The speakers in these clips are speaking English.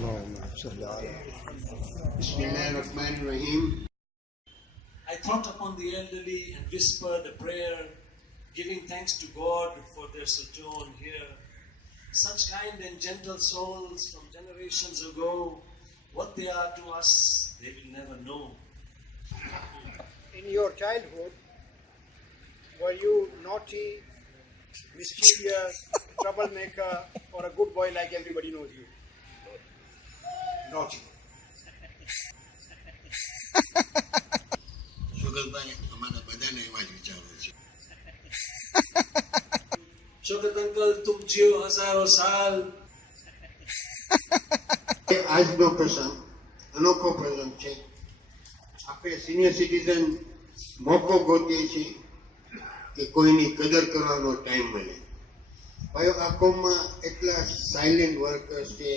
Bismillahirrahmanirrahim. I thought upon the elderly and whispered a prayer, giving thanks to God for their sojourn here. Such kind and gentle souls from generations ago, what they are to us, they will never know. In your childhood, were you naughty, mischievous, troublemaker, or a good boy like everybody knows you? Naughty. શોકતભાઈ અમારા બધાને એવા જ વિચારો છે. Shaukat uncle, tum jiyo hazaron saal. આજનો પ્રસંગ અનોખો પ્રસંગ છે. આપણે સિનિયર સિટીઝન મોકો ગોતીએ છીએ કે કોઈની કદર કરવાનો ટાઈમ મળે. ભાઈઓ, આ કોમમાં એટલા સાયલેન્ટ વર્કર્સ છે,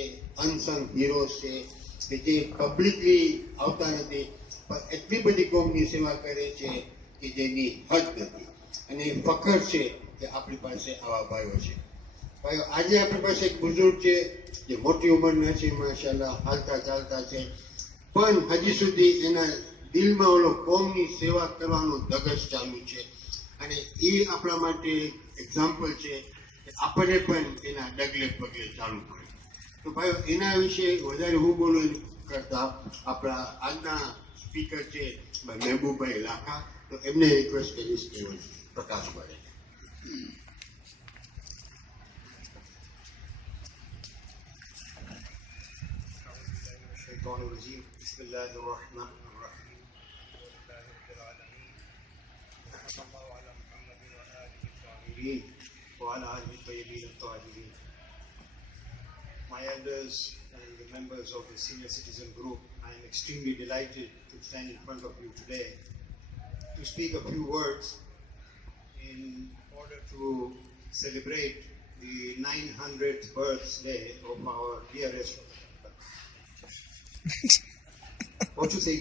અનસંગ હીરોઝ છે કે જે પબ્લિકલી આવતા નથી, પણ એટલી બધી કોમની સેવા કરે છે કે જેની હદ નથી. અને એ ફખર છે કે આપણી પાસે આવા ભાઈઓ છે. ભાઈઓ, આજે આપણી પાસે એક બુઝુર્ગ છે જે મોટી ઉંમરના છે, માશાલ્લાહ, હાલતા ચાલતા છે, પણ હજી સુધી એના દિલમાં ઓલો કોમની સેવા કરવાનો ધગશ ચાલુ છે. અને એ આપણા માટે એક્ઝામ્પલ છે કે આપણે પણ એના ડગલે પગલે ચાલુ પડે. તો ભાઈઓ, એના વિશે વધારે હું બોલું કરતા આપણા આજના સ્પીકર છે મહેબૂબભાઈ લાખા, તો એમને રિક્વેસ્ટ કરીશ કે પ્રકાશ પડે. My elders and the members of the senior citizen group, I am extremely delighted to stand in front of you today to speak a few words in order to celebrate the 900th birthday of our dearest. What you say?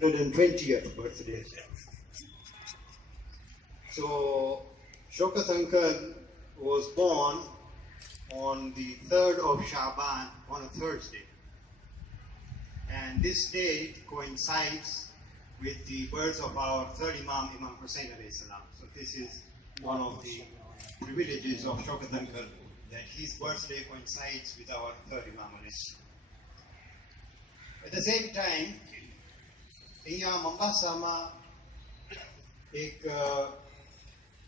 920th birthday. So, Shaukat uncle was born on the 3rd of Shaban on a Thursday. And this date coincides with the birth of our third Imam, Imam Hussain alayhi salam. So this is one of the privileges of Shaukat uncle, that his birthday coincides with our third Imam alayhi salam. At the same time, here Mombasa ma ek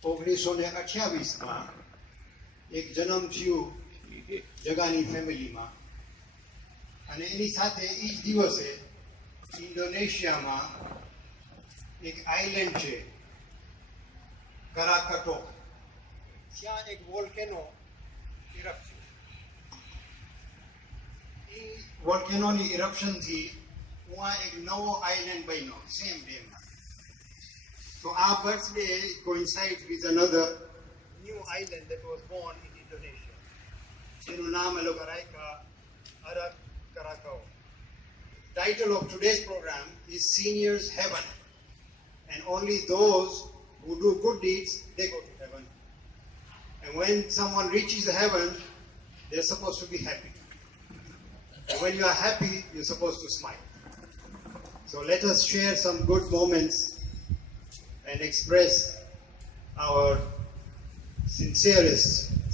1928 માં એક જન્મ થયું જગાની ફેમિલીમાં, અને એની સાથે એ જ દિવસે ઇન્ડોનેશિયામાં એક આઇલેન્ડ છે કરાકટો, ત્યાં એક વોલ્કેનો ઇરપ્ટ થયું. એ વોલ્કેનોની ઇરપ્શનથી ઉहाँ એક નવો આઇલેન્ડ બન્યો same ડેમાં. So our birthday coincides with another new island that was born in Indonesia. જેનું નામ એ લોકો રાખ્યા અરક કરાકાઓ. Title of today's program is Seniors Heaven, and only those who do good deeds, they go to heaven. And when someone reaches the heaven, they're supposed to be happy. And when you are happy, you're supposed to smile. So let us share some good moments and express our sincerest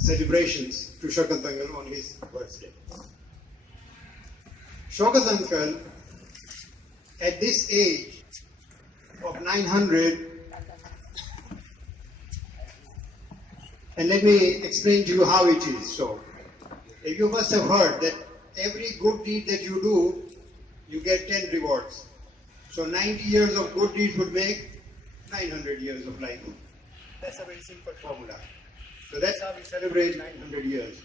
celebrations to Shaukat uncle on his birthday. Shaukat uncle, at this age of 900, and let me explain to you how it is. So, if you must have heard that every good deed that you do, you get 10 rewards. So 90 years of good deeds would make 900 years of life. That's a very simple formula. So that's how we celebrate 900 years.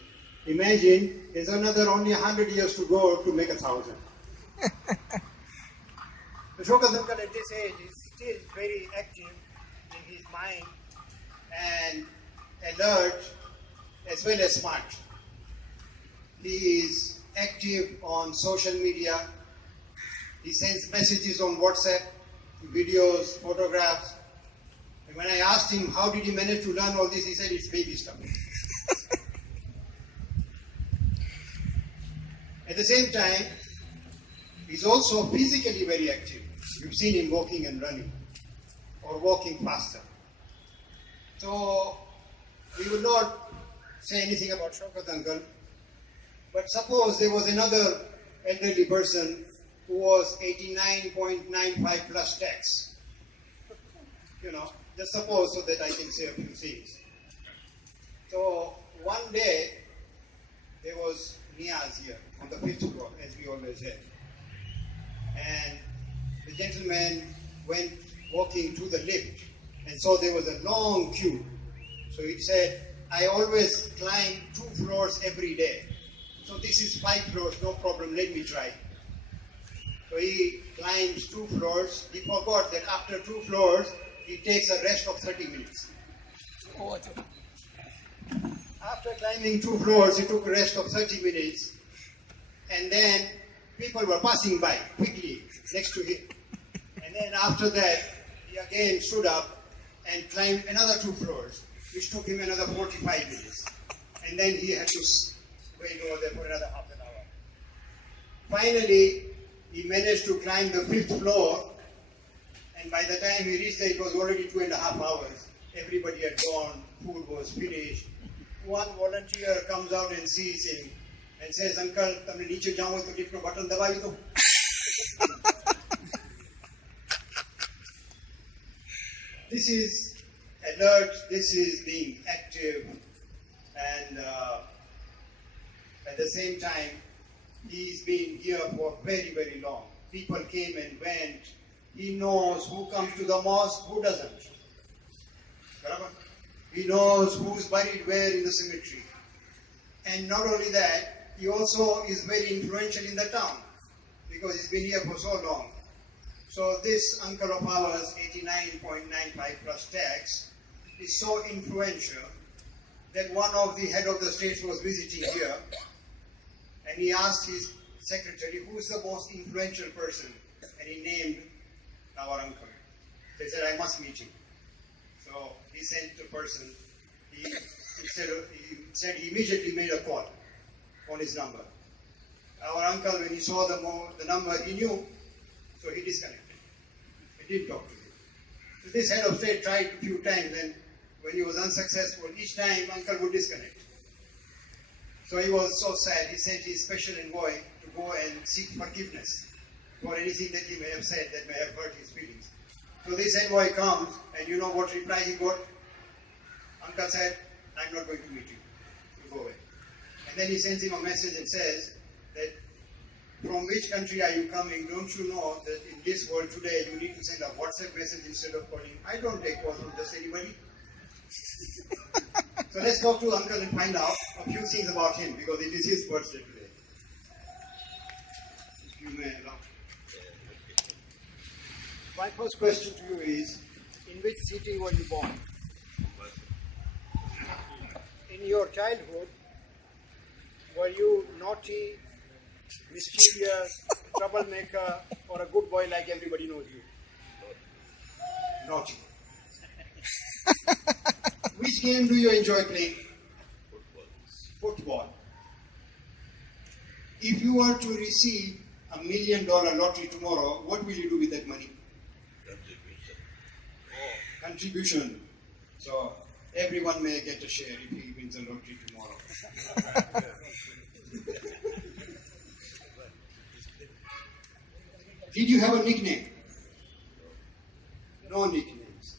Imagine there's another only 100 years to go to make 1,000. So Shaukat uncle at this age is still very active in his mind and alert as well as smart. He is active on social media. He sends messages on WhatsApp, videos, photographs. And when I asked him how did he manage to learn all this, he said it's baby stuff. At the same time, he's also physically very active. You've seen him walking and running, or walking faster. So, we will not say anything about Shaukat uncle, but suppose there was another elderly person who was 89.95 plus tax. Just suppose, so that I can say a few things. So, one day, there was Niaz here on the 5th floor, as we always had. And the gentleman went walking to the lift and saw there was a long queue. So he said, I always climb 2 floors every day. So this is 5 floors, no problem, let me try. So he climbs 2 floors. He forgot that after 2 floors, he takes a rest of 30 minutes. After climbing 2 floors, he took a rest of 30 minutes. And then people were passing by quickly next to him. And then after that, he again stood up and climbed another 2 floors, which took him another 45 minutes. And then he had to wait over there for another half an hour. Finally, he managed to climb the 5th floor, and by the time he reached there, it was already 2.5 hours. Everybody had gone, food was finished. One volunteer comes out and sees him and says, Uncle, tamne niche jao to lift no button dabai do. This is alert, this is being active, and at the same time, he's been here for very, very long. People came and went. He knows who comes to the mosque, who doesn't. He knows who's buried where in the cemetery. And not only that, he also is very influential in the town because he's been here for so long. So this uncle of ours, 89.95 plus tax, is so influential that one of the head of the states was visiting here, and he asked his secretary, who is the most influential person? And he named our uncle. They said, I must meet him. So he sent a person. He said he immediately made a call on his number. Our uncle, when he saw the number, he knew, so he disconnected. He didn't talk to him. So this head of state tried a few times, and when he was unsuccessful, each time uncle would disconnect. So he was so sad, he sent his special envoy to go and seek forgiveness for anything that he may have said that may have hurt his feelings. So this envoy comes, and you know what reply he got? Uncle said, I'm not going to meet you. You go away. And then he sends him a message and says that, from which country are you coming? Don't you know that in this world today you need to send a WhatsApp message instead of calling? I don't take calls from just anybody. So let's talk to uncle and find out a few things about him, because it is his birthday today. If you may allow. My first question to you is, in which city were you born? In your childhood, were you naughty, mischievous, troublemaker, or a good boy like everybody knows you? Naughty. Which game do you enjoy playing? Football. If you were to receive $1 million lottery tomorrow, what will you do with that money? Contribution. So everyone may get a share if he wins the lottery tomorrow. Did you have a nickname? No nicknames.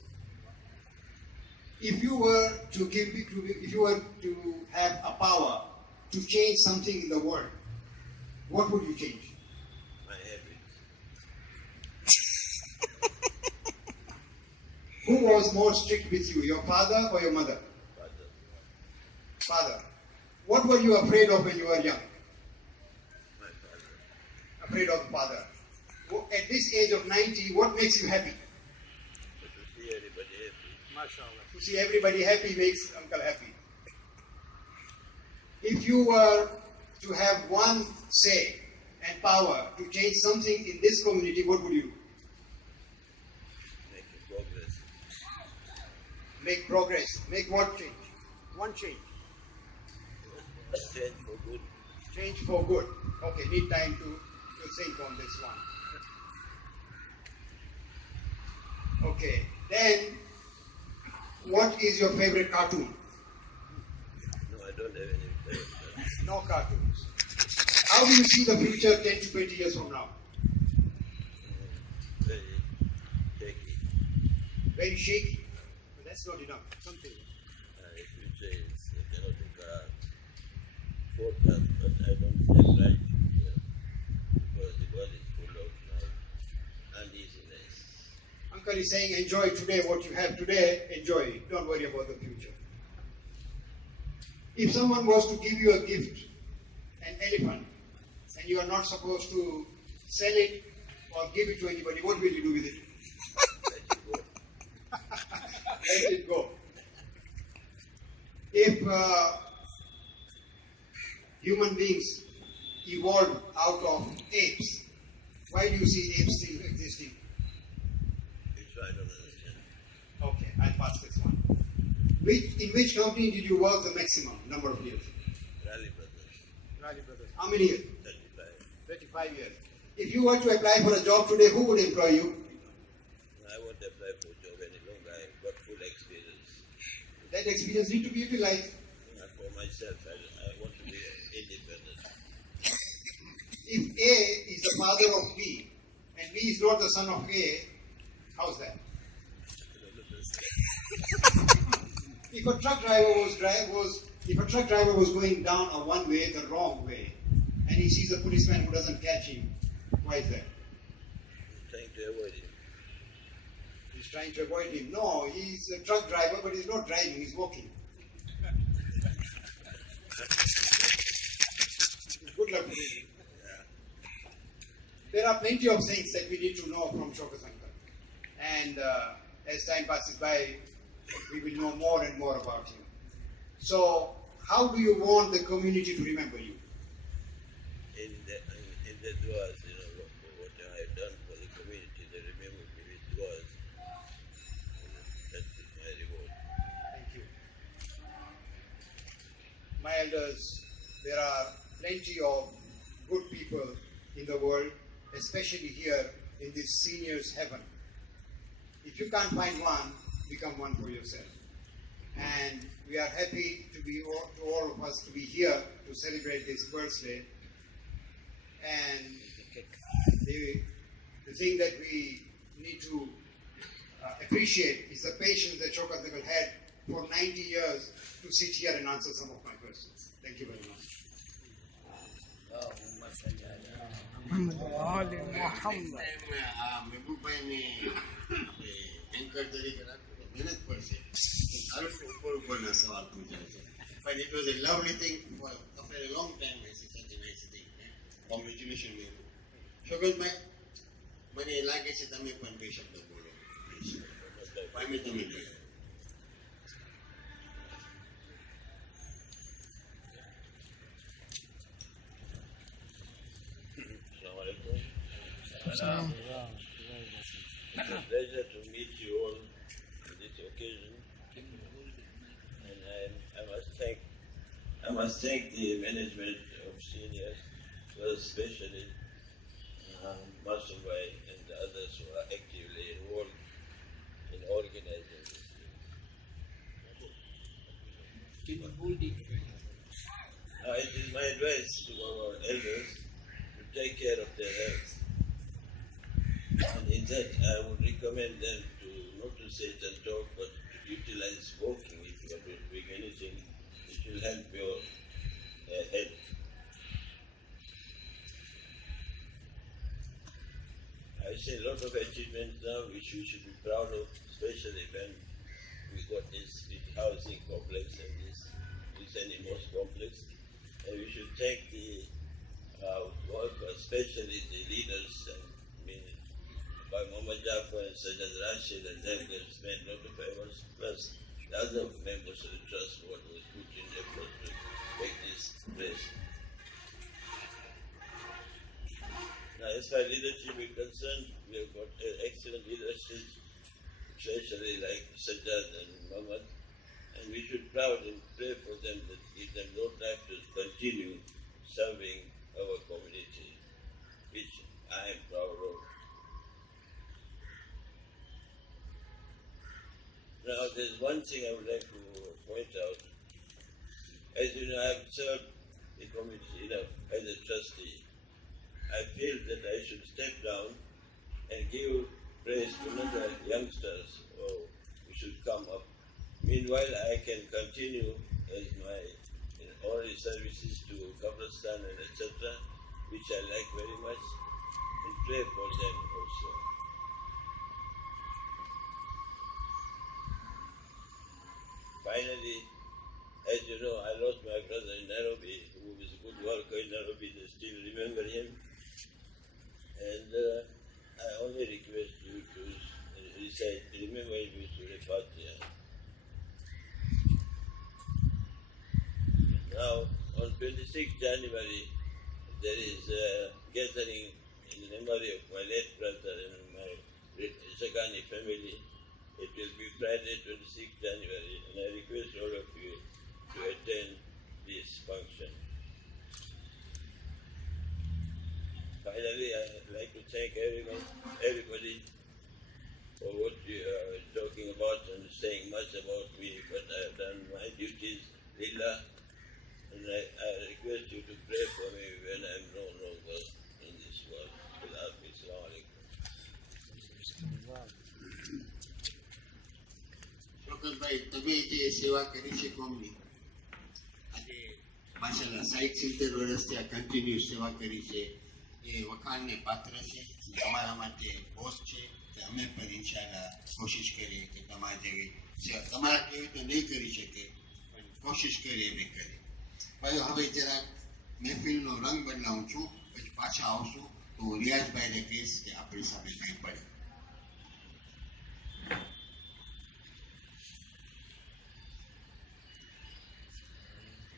If you were to have a power to change something in the world, what would you change? My habit. Who was more strict with you, your father or your mother? Father. What were you afraid of when you were young? My father. Afraid of father. At this age of 90, what makes you happy? But to see everybody happy. MashaAllah. To see everybody happy makes uncle happy. If you were to have one say and power to change something in this community, what would you do? Making progress. Make progress. Make what change? One change. Change for good. Change for good. Okay, need time to think on this one. Okay, then what is your favorite cartoon? No, I don't have any favorite. No cartoons. How do you see the future 10 to 20 years from now? Very shaky. Very shaky. But that's not enough. Something. If you say it's, you cannot take a forecast, but I don't see a bright future because the world is full of now uneasiness. Uncle is saying enjoy today what you have today, enjoy it. Don't worry about the future. If someone was to give you a gift, an elephant, and you are not supposed to sell it or give it to anybody, what will you do with it? Let it go. Let it go. If human beings evolved out of apes, why do you see apes still existing? Which I don't understand. Okay, I'll pass this one. In which company did you work the maximum number of years? Rally Brothers, Rally Brothers. How many years? 35. 35 years. If you were to apply for a job today, who would employ you? I won't apply for a job any longer. I've got full experience. That experience need to be utilized. And for myself, I want to be independent. If A is the father of B, and B is not the son of A, how's that? If a truck driver was going down a one way, the wrong way, and he sees a policeman who doesn't catch him, why is that? Trying to avoid it. He's trying to avoid him. No, he's a truck driver, but he's not driving, he's walking. Good luck with it. There are plenty of things that we need to know from Shaukat Uncle. And as time passes by, we will know more and more about him. So, how do you want the community to remember you? In the duas, what I have done for the community, they remember me with duas. That is my reward. Thank you. My elders, there are plenty of good people in the world, especially here in this seniors heaven. If you can't find one, become one for yourself. And we are happy to be all of us to be here to celebrate this birthday. And the thing that we need to appreciate is the patience that Shaukat Uncle had for 90 years to sit here and answer some of my questions. Thank you very much. Anchor તરીકે રાખવું તો મહેનત પડશે ઉપર ઉપરના સવાલ પૂછાય છે but it was a lovely thing for after a long time I see such a nice thing. Congratulations મેં શોકતભાઈ મને લાગે છે તમે પણ બે શબ્દ બોલો ભાઈ તમે જોયો It's a pleasure to meet you all on this occasion, and I must thank the management of seniors, especially Masumbai and the others who are actively involved in organizing this. It is my advice to our elders to take care of their health. And in that, I would recommend them to not to sit and talk, but to utilize walking if you are doing anything. It will help your health. I see a lot of achievements now which we should be proud of, especially when we got this big housing complex and this animals complex. And we should thank the workers, especially the leaders, and by Muhammad Jafar and Sajjad Rashid and them, they spent a lot of efforts, plus the other members of the trust board was put in effort to make this place. Now, as far as leadership is concerned, we have got excellent leadership, especially like Sajjad and Muhammad, and we should proud and pray for them that give them long life to continue serving thing I would like to point out. As you know, I have served the community enough as a trustee. I feel that I should step down and give praise to another youngsters who should come up. Meanwhile, I can continue as my honorary services to Kabristan and etc., which I like very much, and pray for them also. Finally, as you know, I lost my brother in Nairobi, who was a good worker in Nairobi. They still remember him. And I only request you to recite, remember him with Surah Fatiha. Now, on 26th January, there is a gathering in the memory of my late brother and my Shakani family. It will be Friday, 26th January, and I request all of you to attend this function. Finally, I would like to thank everybody for what you are talking about and saying much about me, but I have done my duties, Lillah, and I request you to pray for me when I am no longer in this world. Assalamu alaikum. શોકતભાઈ, તમે જે સેવા કરી છે કોમની, આજે માશાલ્લાહ 60-70 વર્ષથી આ continue સેવા કરી છે, એ વખાણને પાત્ર છે. અમારા માટે બોસ છે કે અમે પણ ઇન્શાલ્લાહ કોશિશ કરીએ કે તમારા જેવી સેવા, તમારા જેવી તો નહીં કરી શકે પણ કોશિશ કરીએ અમે કરીએ. ભાઈઓ, હવે જરાક મહેફિલનો રંગ બદલાવું છું, પછી પાછા આવશું તો રિયાઝભાઈને કહીશ કે આપણી સામે કંઈ પડે.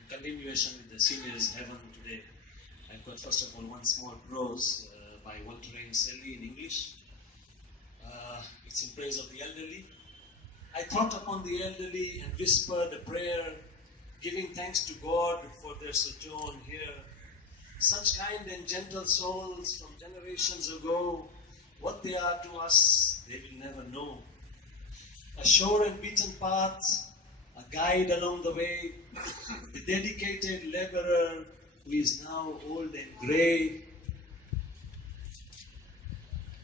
Continuation with the seniors heaven today. I've got first of all one small prose by Walter Rain Selly in English. It's in praise of the elderly. I thought upon the elderly and whispered a prayer, giving thanks to God for their sojourn here. Such kind and gentle souls from generations ago, what they are to us, they will never know. A sure and beaten path, a guide along the way, the dedicated laborer who is now old and grey.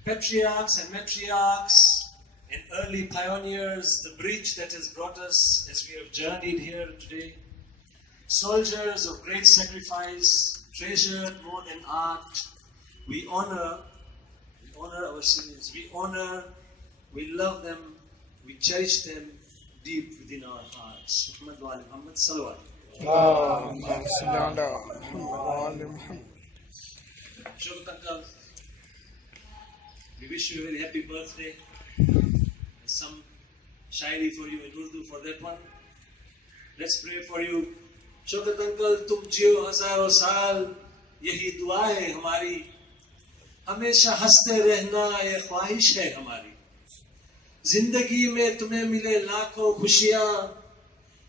Patriarchs and matriarchs and early pioneers, the bridge that has brought us as we have journeyed here today. Soldiers of great sacrifice, treasured more than art. We honor our seniors. We love them, we cherish them deep within our hearts. Muhammad wa ali Muhammad salawat. Shaukat uncle, we wish you a very happy birthday. Some shairi for you in Urdu for that one. Let's pray for you. Shaukat uncle, तुम जियो हजारों साल, यही दुआ है हमारी. हमेशा हंसते रहना ये ख्वाहिश है हमारी. जिंदगी में तुम्हें मिले लाखों खुशियां,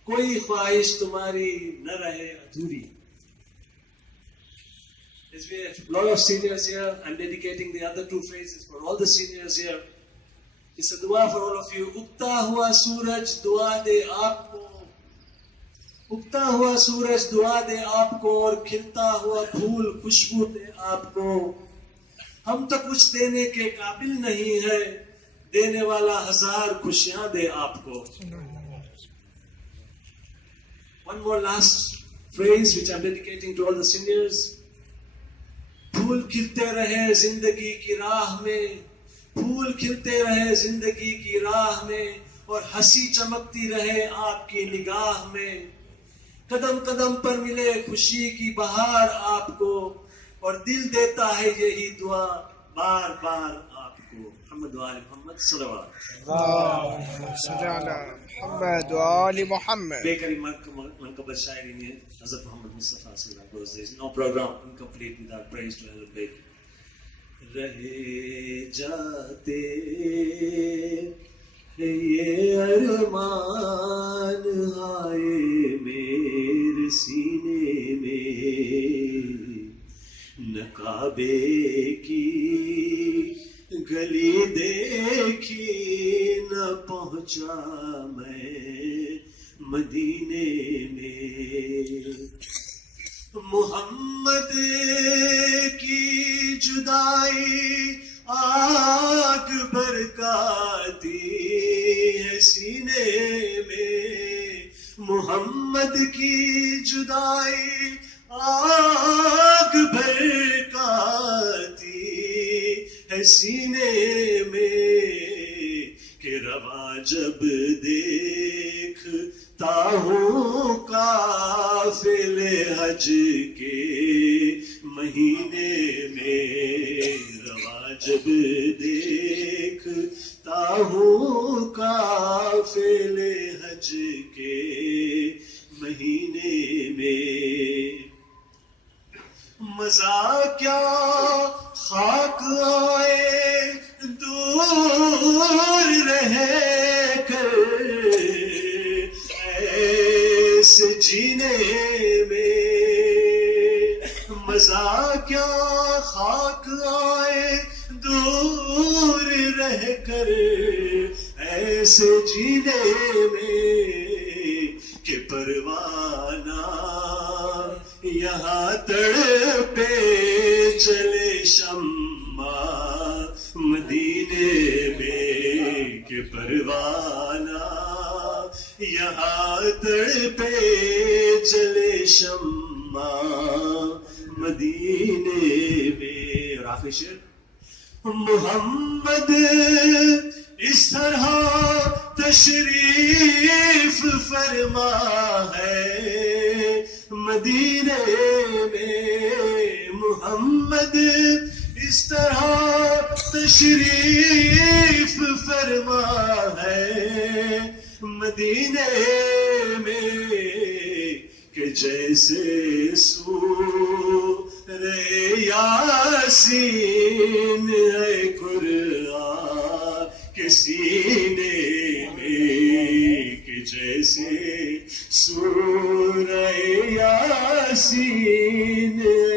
कोई ख्वाहिश तुम्हारी न रहे अधूरी. As we have a lot of seniors here, I'm dedicating the other two phrases for all the seniors here. It's a dua for all of you. उगता हुआ सूरज दुआ दे आपको, उगता हुआ सूरज दुआ दे आपको, और खिलता हुआ फूल खुशबू दे आपको. हम तो कुछ देने के काबिल नहीं है, देने वाला हजार खुशियां दे आपको. One more last phrase which I'm dedicating to all the seniors. फूल खिलते रहे जिंदगी की राह में, फूल खिलते रहे जिंदगी की राह में, और हंसी चमकती रहे आपकी निगाह में. कदम कदम पर मिले खुशी की बहार आपको, और दिल देता है यही दुआ बार बार आपको. Muhammad wa ali Muhammad salawat. Muhammad wa ali Muhammad. Bakery Mankabal Shairi ne Hazrat Muhammad Mustafa sallallahu alaihi wasallam. There is no program incomplete without praise to Hazrat Bakery. रहे जाते ये अरमान आए मेरे सीने में, न काबे की गली देखी, न पहुंचा मैं مدینے میں. محمد کی جدائی آگ بھڑکاتی ہے سینے میں. محمد کی جدائی آگ بھڑکاتی ہے سینے میں. کہ رواں جب دیکھتا ہوں قافلے حج کے مہینے میں. رواں جب دیکھتا ہوں قافلے حج کے مہینے میں. مزہ کیا خاک آئے دور رہ کر ایسے جینے میں. مزہ کیا خاک آئے دور رہ کر ایسے جینے میں. کہ پروانہ یہاں تڑپے چلے شمع مدینے میں. کہ پروانہ یہاں تڑپے چلے شمع مدینے میں. اور آخری شعر. محمد اس طرح تشریف فرما ہے مدینے میں. محمد اس طرح تشریف فرما ہے مدینے میں. کہ جیسے سورہ یاسین ہے قرآن کے سینے میں. کہ جیسے سورہ یاسین ہے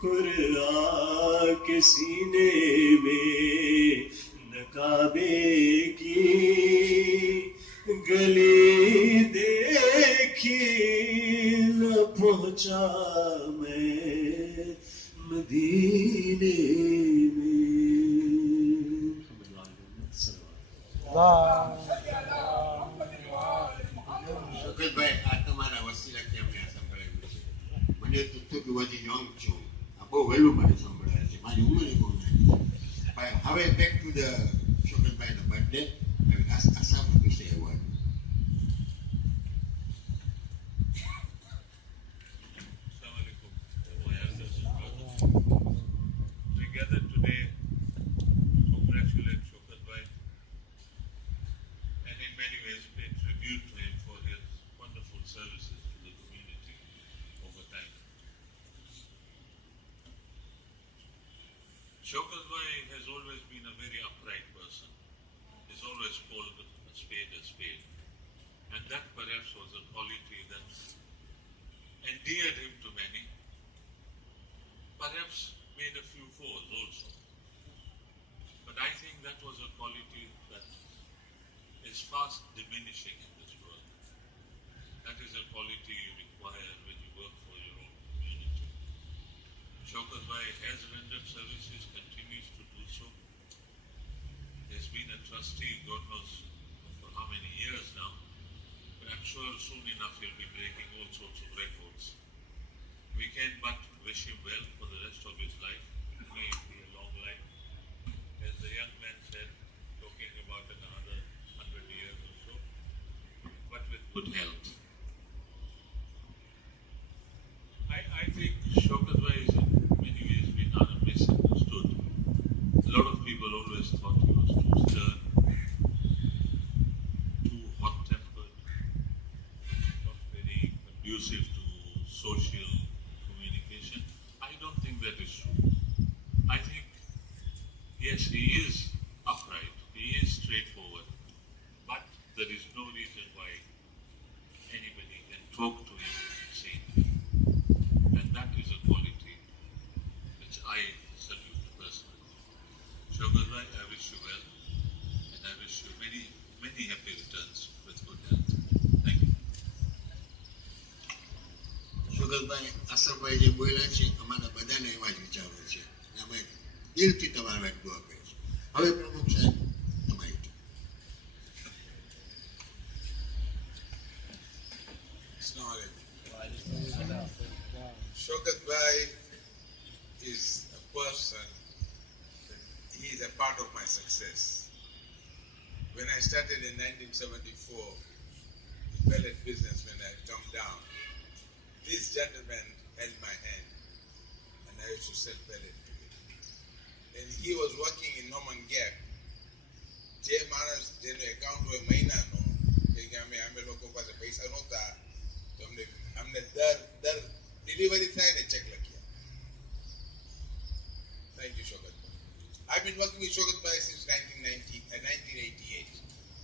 قرآن کے سینے میں. نہ کعبے کی گلی دیکھی نہ پہنچا میں مدینے میں. શોકતભાઈ, આ તમારા વસીલાથી અમને આ સંભળાવ્યું છે. મને તો થયું કે હજી યંગ છું, આ બહુ વહેલું મને સંભળાય છે, મારી ઉંમર બહુ નથી. હવે બેક ટુ ધ શોકતભાઈનો બર્થડે. હવે આસામ વિશે એવું આવ્યું. We gathered today to congratulate Shaukat Bhai and in many ways pay tribute to him for his wonderful services to the community over time. Shaukat Bhai has always been a very upright person. He's always called a spade a spade. And that perhaps was a quality that endeared him to many. Perhaps made a few foes also. But I think that was a quality that is fast diminishing in this world. That is a quality you require when you work for your own community. Shaukat Bhai has rendered services, continues to do so. He has been a trustee, God knows for how many years now. But I'm sure soon enough he'll be breaking all sorts of records. We can but wish him well for the rest of his life. May it be a long life. As the young man said, talking about another 100 years or so, but with good health. I think Shaukat Bhai has in many ways been misunderstood. A lot of people always thought he was too stern, too hot-tempered, not very conducive to social communication. I don't think that is true. I think, yes, he is upright, he is straightforward, but there is no reason why anybody can talk to him sanely. And that is a quality which I salute personally. Shaukat Bhai, I wish you well, and I wish you many, many happy returns with good health. Thank you. શોકતભાઈ આસરભાઈ જે બોલ્યા છે અમારા બધાને એવા જ વિચારો છે. અમે દિલથી તમારા દુઆ કરીએ છીએ. હવે પ્રમુખ સાહેબ તમારી Shaukat Bhai is a person, he is a part of my success. When I started in 1974, the pellet business, when I come down, this gentleman held my hand and I used to sell pellet to him. And he was working in Norman Gap. જે માણસ જેનો account હોય મહિનાનો કે અમે લોકો પાસે પૈસા નહોતા તો અમને દર ડિલિવરી થાય ને ચેક લખ્યા. Thank you, Shaukat. I've been working with Shaukat Bhai since 1988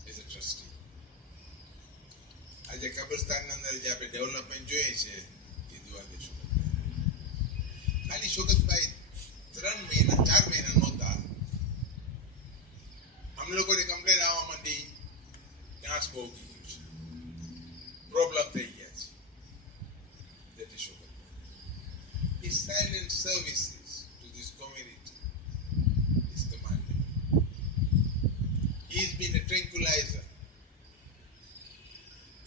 as a trustee. આજે કબ્રસ્તાનના અંદર જે આપણે ડેવલપમેન્ટ જોઈએ છે એ દુઆ દે શૌકતભાઈ. ખાલી શૌકતભાઈ 3 મહિના 4 મહિના નહોતા અમને લોકોને કમ્પ્લેન આવવા માંડી ઘાસ બહુ ગયું છે, પ્રોબ્લેમ થઈ ગયા છે. That is Shaukat. His silent services to this community is commanding. He's been a tranquilizer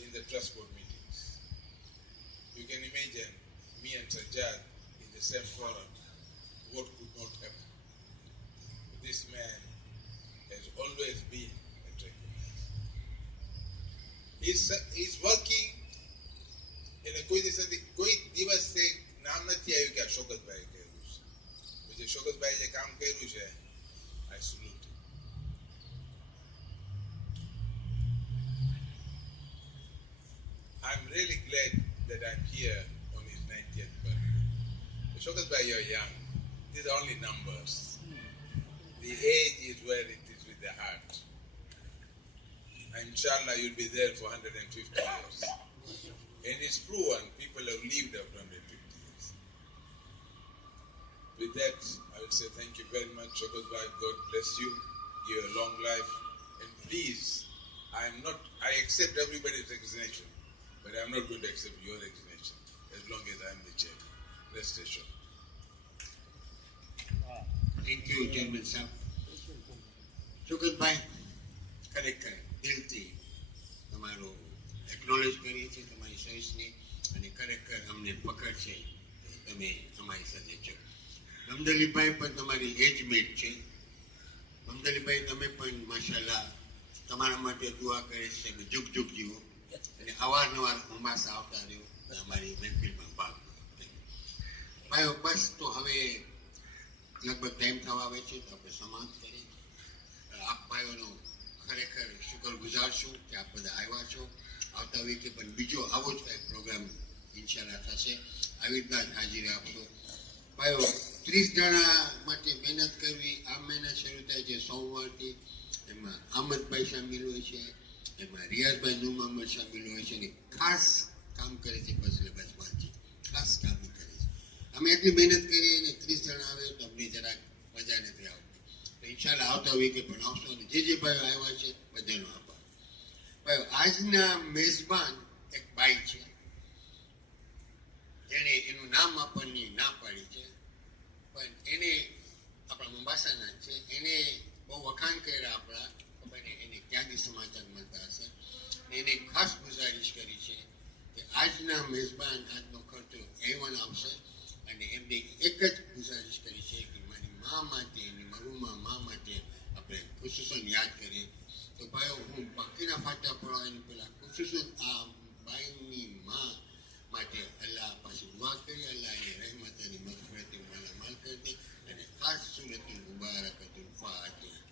in the trust board meetings. You can imagine me and Sajjad in the same forum, what could not happen. This man has always been a tranquilizer. He's working in a કોઈ દિવસે નામ નથી આવ્યું કે આ શૌકતભાઈ કર્યું છે. જે શૌકતભાઈ જે કામ કર્યું છે I salute him. I'm really glad that I'm here on his 90th birthday. Shaukat, you're young. These are only numbers. The age is where it is with the heart. Inshallah, you'll be there for 150 years. And it's proven people have lived up to 150 years. With that, I will say thank you very much, Shaukat. God bless you. Give you a long life. And please, I accept everybody's resignation. But I'm not going to accept your resignation as long as I'm the chairman. Rest assured. Thank you, Chairman Sahab. શૌકતભાઈ ખરેખર દિલથી તમારો acknowledge કરીએ છીએ તમારી સર્વિસની અને ખરેખર અમને પકડ છે તમે અમારી સાથે છો. મમદલીભાઈ પણ તમારી એજમેટ છે. મમદલીભાઈ તમે પણ માશાલ્લાહ તમારા માટે દુઆ કરે છે કે જુગ જુગ જીવો અને અવારનવાર મોમ્બાસા આવતા રહ્યો અમારી મહેફિલમાં ભાગ લો. ભાઈઓ બસ તો હવે લગભગ ટાઈમ થવા આવે છે તો આપણે સમાપ્ત કરીએ. આપ ભાઈઓનો ખરેખર શુક્રગુજાર છું કે આપ બધા આવ્યા છો. આવતા વીકે પણ બીજો આવો જ કંઈક પ્રોગ્રામ ઇન્શાલ્લાહ થશે. આવી રીતના જ હાજરી આપશો. ભાઈઓ 30 જણા માટે મહેનત કરવી. આ મહિના શરૂ થાય છે સોમવારથી. એમાં આમદભાઈ સામેલ હોય છે, એમાં રિયાઝભાઈ નૂર મોહમ્મદ સામેલ હોય છે અને ખાસ કામ કરે છે ફસલેબાજ વાંચી ખાસ કામ કરે છે. અમે એટલી મહેનત કરીએ અને 30 જણા આવે તો અમને જરાક મજા નથી આવતી. તો ઇન્શાલ્લાહ આવતા વીકે પણ આવશો અને જે ભાઈઓ આવ્યા છે બધાનો આભાર. ભાઈઓ આજના મેઝબાન એક બાઈ છે જેણે એનું નામ આપણને ના પાડી છે પણ એને આપણા મોમ્બાસાના છે. એને બહુ વખાણ કર્યા આપણા ખબર ને એને ક્યાંથી સમાચાર મળતા હશે. એને ખાસ ગુજારિશ કરી છે કે આજના મેઝબાન આજનો ખર્ચો A1 આવશે અને એમને એક જ ગુજારિશ કરી છે કે મારી મા માટે અને મરુમા મા માટે આપણે ખુશૂસન યાદ કરીએ. તો ભાઈઓ હું બાકીના ફાટા પડાવવાની પહેલા ખુશૂસન આ બાઈની મા માટે અલ્લાહ પાસે દુઆ કરી અલ્લાહ એની રહેમત અને મગફરતી માલામાલ કરી દે અને ખાસ સુરતુલ મુબારકતુલ ફાતિહા.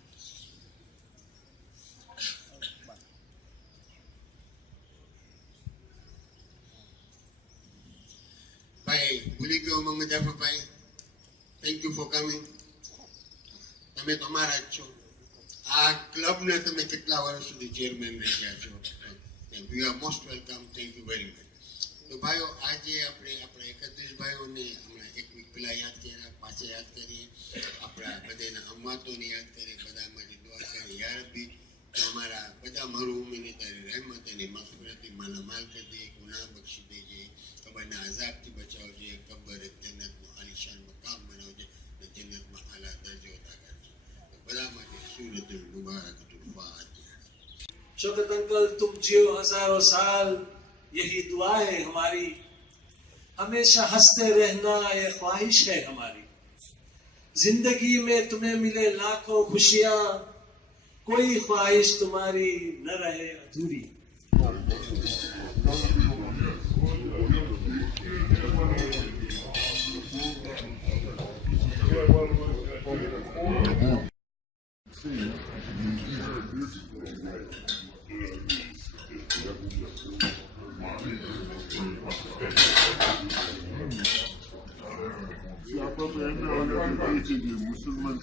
ભાઈ ભૂલી ગયો મોહમ્મદ જાફરભાઈ. Thank you for coming. તમે તમારા જ છો. આ ક્લબના તમે કેટલા વર્ષ સુધી ચેરમેન રહ્યા છો. You are most welcome. Thank you very much. તો ભાઈઓ આજે આપણે આપણા 31 ભાઈઓને હમણાં એક વીક પહેલા યાદ કર્યા, પાછા યાદ કરીએ. આપણા બધાના અમવાતોને યાદ કરીએ, બધા માટે દુઆ કરીએ. યાર બી અમારા બધા મરહૂમીને તારી રહેમત અને મગફરતી માલામાલ કરી દે, ગુનાહ બક્ષી દેજે. ખબર من عذاب تھی بچاؤ جی قبر جنت میں عالیشان مقام بناؤ جی جنت میں اعلیٰ درجے عطا کر جی بڑا مجھے سورت المبارکۃ الفاتحہ. شوکت انکل تم جیو ہزاروں سال، یہی دعا ہے ہماری، ہمیشہ ہنستے رہنا یہ خواہش ہے ہماری. زندگی میں تمہیں ملے لاکھوں خوشیاں، کوئی خواہش تمہاری نہ رہے ادھوری. مسلمان